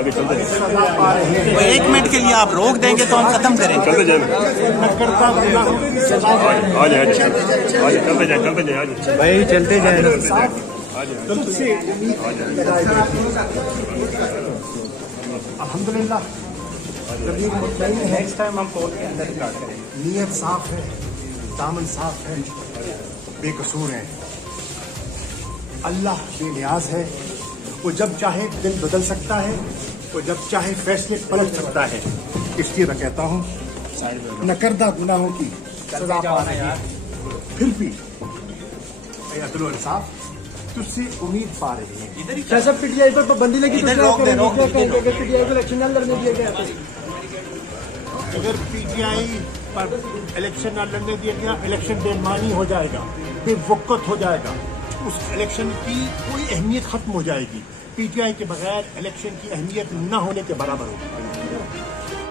आगे चलते जाए। वो 1 मिनट के लिए आप रोक देंगे तो हम खत्म करेंगे। चलते जाए, आ जाए, चलते जाए, भाई चलते जाए ना। अल्हम्दुलिल्लाह नेक्स्ट टाइम हम कोर्ट के अंदर स्टार्ट करेंगे। नीयत साफ है, दामन साफ है, बेकसूर है। अल्लाह बेनियाज है, वो जब चाहे दिन बदल सकता है, वो जब चाहे फैसले पलट सकता है। इसलिए मैं कहता हूँ नकरदा गुनाहों की सजा पा रहे हैं, फिर भी अदल और इंसाफ तुझसे उम्मीद पा रहे हैं। जैसा पीटीआई पर पाबंदी लगी तो क्या करेंगे? पीटीआई को इलेक्शन न लड़ने दिया गया तो अगर पीटीआई पर इलेक्शन न लड़ने दिया गया, इलेक्शन बेमानी हो जाएगा, बेवकूफ़ हो जाएगा। उस इलेक्शन की कोई अहमियत खत्म हो जाएगी। पीटीआई के बगैर इलेक्शन की अहमियत न होने के बराबर होगी।